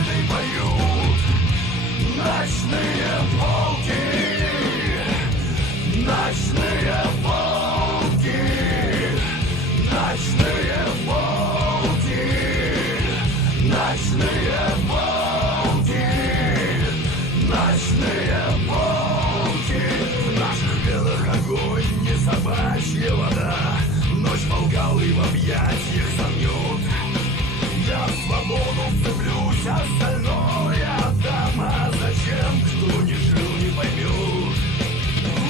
нестройный поют. Ночные волки, ночные волки, ночные волки, ночные волки, ночные волки. В наших венах огонь, не собачья вода. Ночь волкалы в объятиях замнет. Я в свободу вцеплюсь, остальное отдам. А зачем, кто не жил, не поймет.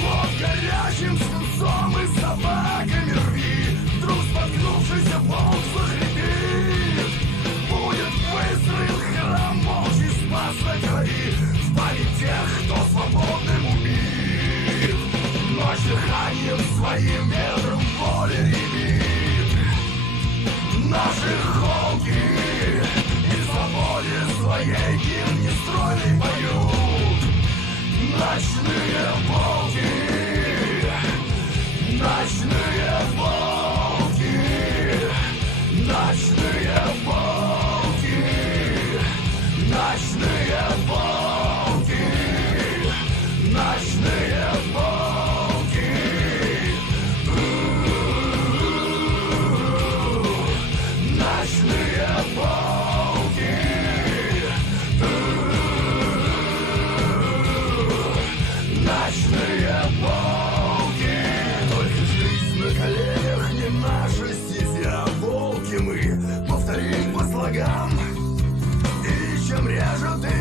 Вот горячим свинцом и собаками рви. Вдруг споткнувшийся волк захрипит. Будет выстроен храм, молчий спас на крови. В память тех, кто свободным убит. Ночь дыханием своим ветром поле ребит. Наши холки и свободе своей гимн нестройный поют. Ночные волки, ночные волки, ночные волки, ночные волки, ночные волки. Ночные волки, ночные волки. Только жизнь на коленях не наша стезя. Волки мы, повторим по слогам. И чем реже ты